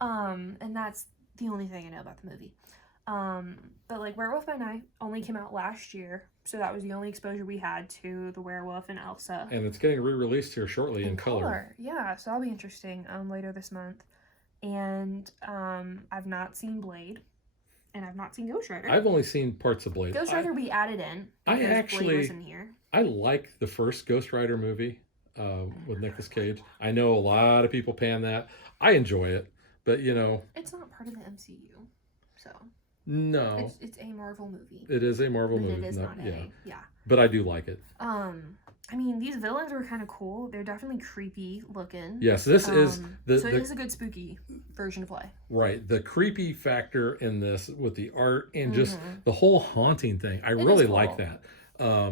And that's the only thing I know about the movie. But like Werewolf by Night only came out last year, so that was the only exposure we had to the werewolf and Elsa. And it's getting re-released here shortly in color. Yeah, so that'll be interesting later this month. And I've not seen Blade, and I've not seen Ghost Rider. I've only seen parts of Blade. Ghost Rider we added in. Blade was in here. I like the first Ghost Rider movie with Nicolas Cage. I know a lot of people pan that. I enjoy it, but it's not part of the MCU, so no, it's a Marvel movie. It is a Marvel but movie. It is not yeah. But I do like it. I mean, these villains were kind of cool. They're definitely creepy looking. Yes, this is so it is a good spooky version to play. Right, the creepy factor in this with the art and just the whole haunting thing. I really like that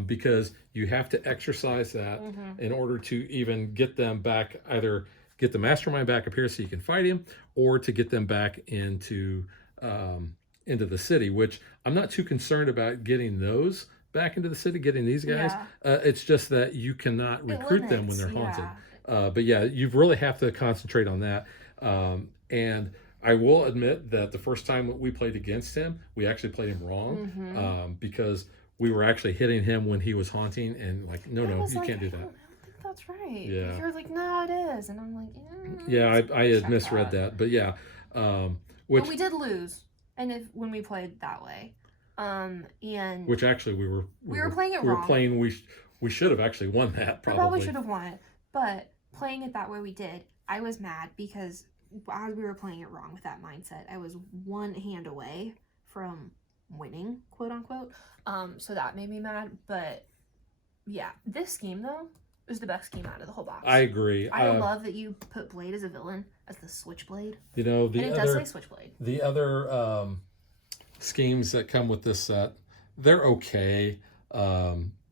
because you have to exercise that in order to even get them back, either get the mastermind back up here so you can fight him, or to get them back into the city. Which I'm not too concerned about getting those back into the city, getting these guys. It's just that you cannot recruit them when they're haunted. But yeah, you really have to concentrate on that. And I will admit that the first time we played against him, we actually played him wrong because we were actually hitting him when he was haunting, and like, no, you can't do that. I don't think that's right. Yeah. You're like, no, it is, and I'm like, yeah, I had misread that, but yeah, but we did lose, and when we played that way, and which actually we were playing it we wrong. were playing we should have actually won that probably. We probably should have won it, but playing it that way we did. I was mad because as we were playing it wrong with that mindset, I was one hand away from winning, quote unquote. So that made me mad. But yeah, this scheme though was the best scheme out of the whole box. I agree. I love that you put Blade as a villain, as the Switchblade. You know, and it does say Switchblade. The other schemes that come with this set, they're okay.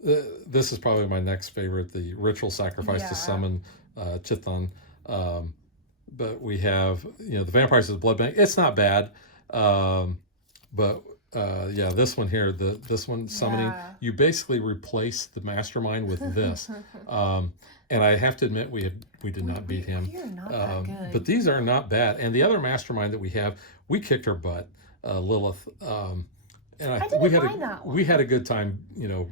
This is probably my next favorite, the ritual sacrifice to summon Chithon. But we have, the Vampires of the Blood Bank. It's not bad. But this one here, this one summoning, you basically replace the mastermind with this. And I have to admit, we did not beat him. You're not that good. But these are not bad. And the other mastermind that we have, we kicked her butt, Lilith. And we had a good time,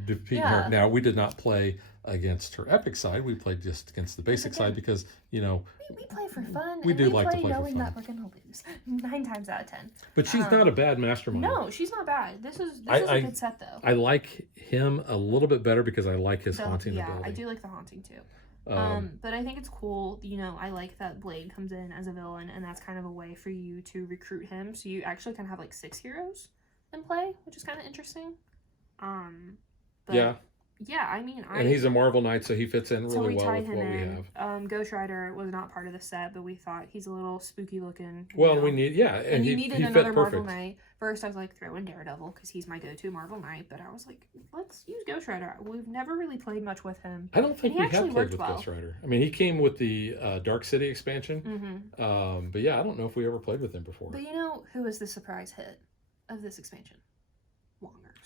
defeating her. Now, we did not play against her epic side. We played just against the basic side because, we play for fun. We do like to play for knowing fun. that we're gonna lose 9 times out of 10. But she's not a bad mastermind. No, she's not bad. This is a good set though. I like him a little bit better because I like his haunting ability. I do like the haunting too. But I think it's cool. I like that Blade comes in as a villain, and that's kind of a way for you to recruit him. So you actually kind of have like 6 heroes in play, which is kind of interesting. Yeah, I mean, and he's a Marvel Knight, so he fits in really well with what we have. Ghost Rider was not part of the set, but we thought he's a little spooky looking. Well, we need, and you he needed another Marvel Knight. First, I was like, throw in Daredevil because he's my go-to Marvel Knight, but I was like, let's use Ghost Rider. We've never really played much with him. I don't think we have played with Ghost Rider. I mean, he came with the Dark City expansion, but yeah, I don't know if we ever played with him before. But who was the surprise hit of this expansion?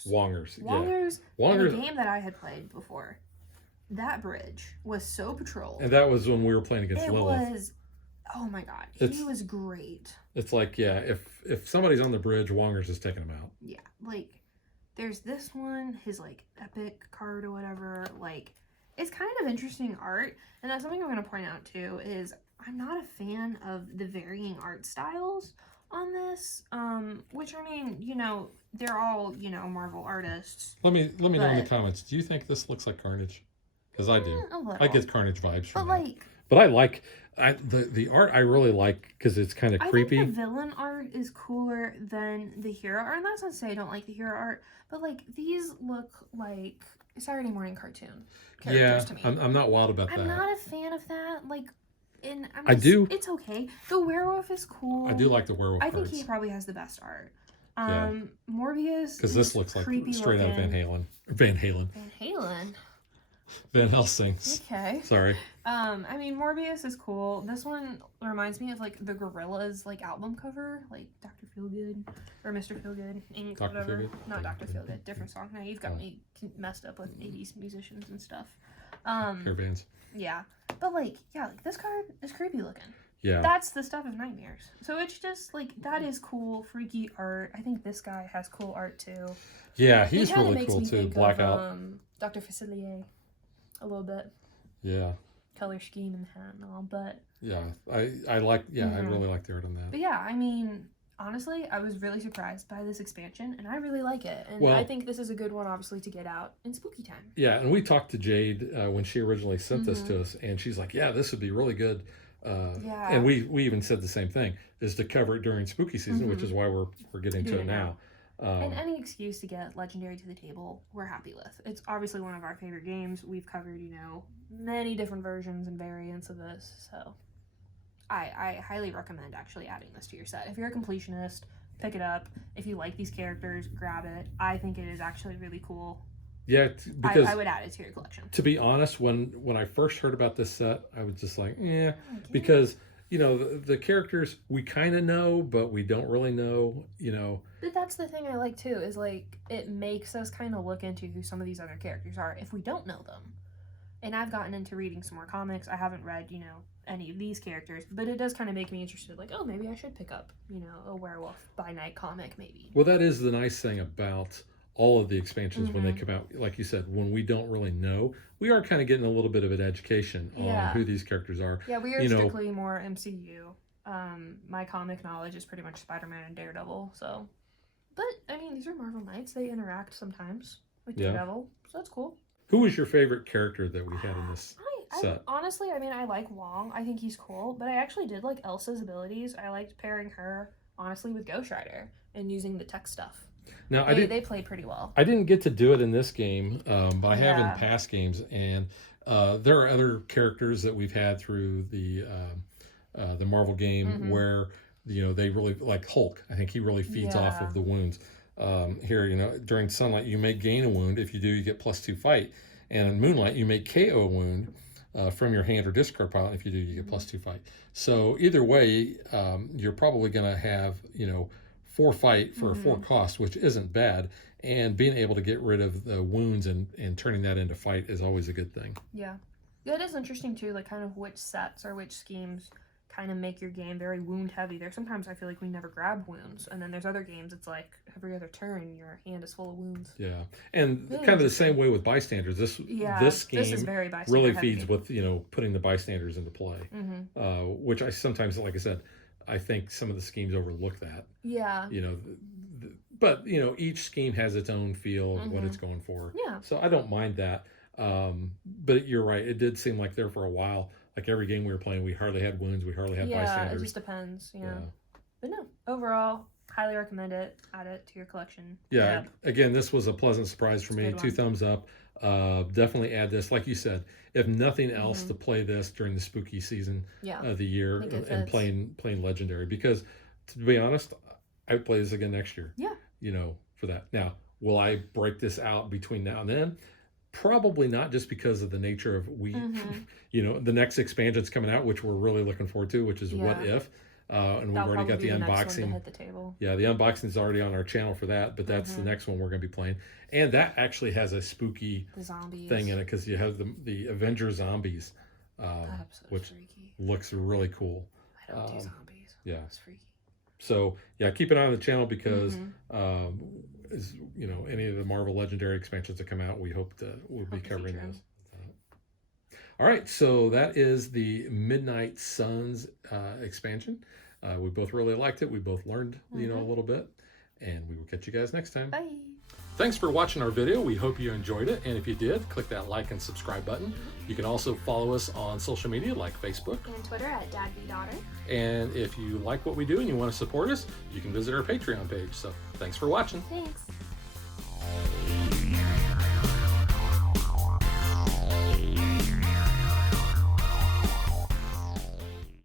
Wongers. In a game that I had played before, that bridge was so patrolled. And that was when we were playing against Lilith. Oh my god, he was great. It's like, if somebody's on the bridge, Wongers is taking them out. Yeah, like, there's this one, his, like, epic card or whatever, like, it's kind of interesting art, and that's something I'm going to point out, too, is I'm not a fan of the varying art styles on this, which, I mean, they're all, Marvel artists. Let me know in the comments. Do you think this looks like Carnage? Because I do. I get Carnage vibes from it. But I like the art. I really like because it's kind of creepy. I think the villain art is cooler than the hero art, and that's not to say I don't like the hero art, but like these look like Saturday morning cartoon characters to me. I'm not wild about that. I'm not a fan of that. Like. I do. It's okay. The werewolf is cool. I do like the werewolf. I think he probably has the best art. Morbius. Because this looks like straight out of Van Halen. Van Helsing's. Okay. Sorry. I mean, Morbius is cool. This one reminds me of like the Gorillaz like album cover, like Dr. Feelgood or Mr. Feelgood, whatever. Feelgood? Not Dr. Feelgood, different song. Now you've got me messed up with 80s musicians and stuff. Hair bands. Yeah, but like this card is creepy looking. Yeah. That's the stuff of nightmares. So it's just like that is cool, freaky art. I think this guy has cool art too. Yeah, he's really cool too. Blackout. Dr. Facilier, a little bit. Yeah. Color scheme and hat and all, but yeah, I like. Yeah, I really like the art on that. But yeah, I mean, honestly, I was really surprised by this expansion, and I really like it. And I think this is a good one, obviously, to get out in spooky time. Yeah, and we talked to Jade when she originally sent this to us, and she's like, "Yeah, this would be really good." And we even said the same thing, is to cover it during spooky season, which is why we're getting to it now. And any excuse to get Legendary to the table, we're happy with. It's obviously one of our favorite games. We've covered, many different versions and variants of this, so I highly recommend actually adding this to your set. If you're a completionist, pick it up. If you like these characters, grab it. I think it is actually really cool. Yeah, because I would add it to your collection. To be honest, when I first heard about this set, I was just like, because the characters we kind of know, but we don't really know, But that's the thing I like too, is like it makes us kind of look into who some of these other characters are if we don't know them. And I've gotten into reading some more comics. I haven't read, any of these characters, but it does kind of make me interested. Like, oh, maybe I should pick up, a Werewolf by Night comic, maybe. Well, that is the nice thing about all of the expansions when they come out. Like you said, when we don't really know, we are kind of getting a little bit of an education on who these characters are. Yeah, we are strictly more MCU. My comic knowledge is pretty much Spider-Man and Daredevil. So, but I mean, these are Marvel Knights. They interact sometimes with Daredevil, so that's cool. Who was your favorite character that we had in this set? Honestly, I mean, I like Wong. I think he's cool, but I actually did like Elsa's abilities. I liked pairing her, honestly, with Ghost Rider and using the tech stuff. Now, they play pretty well. I didn't get to do it in this game, but I have in past games, and there are other characters that we've had through the Marvel game where they really like Hulk. I think he really feeds off of the wounds. Here, during Sunlight, you may gain a wound. If you do, you get +2 fight. And in Moonlight, you may KO a wound from your hand or discard pile. If you do, you get +2 fight. So either way, you're probably going to have, 4 fight for a 4 cost, which isn't bad. And being able to get rid of the wounds and turning that into fight is always a good thing. Yeah. It is interesting, too, like kind of which sets or which schemes kind of make your game very wound heavy. There's sometimes I feel like we never grab wounds, and then there's other games it's like every other turn your hand is full of wounds. Yeah, and really kind of the same way with bystanders. This scheme is very bystander really heavy. feeds with putting the bystanders into play, which I sometimes, like I said, I think some of the schemes overlook that. Yeah. But each scheme has its own feel of what it's going for. Yeah. So I don't mind that. But you're right. It did seem like there for a while. Like every game we were playing, we hardly had wounds. We hardly had bystanders. Yeah, it just depends. Yeah. But no, overall, highly recommend it. Add it to your collection. Yeah. Again, this was a pleasant surprise for me. 2 thumbs up. Definitely add this. Like you said, if nothing else, to play this during the spooky season of the year and playing Legendary. Because to be honest, I would play this again next year. Yeah. For that. Now, will I break this out between now and then? Probably not, just because of the nature of the next expansion's coming out, which we're really looking forward to, which is What If, and we've already got the unboxing. Hit the table. Yeah, the unboxing is already on our channel for that, but that's the next one we're going to be playing, and that actually has a spooky thing in it because you have the Avenger zombies, which freaky. Looks really cool. I don't do zombies. Yeah, it's freaky. So yeah, keep an eye on the channel because any of the Marvel Legendary expansions that come out, we hope we'll be covering those. All right, so that is the Midnight Suns expansion. We both really liked it. We both learned a little bit, and we will catch you guys next time. Bye. Thanks for watching our video. We hope you enjoyed it, and if you did, click that like and subscribe button. You can also follow us on social media like Facebook and Twitter at DadBeDaughter. And if you like what we do and you want to support us, you can visit our Patreon page. So thanks for watching. Thanks.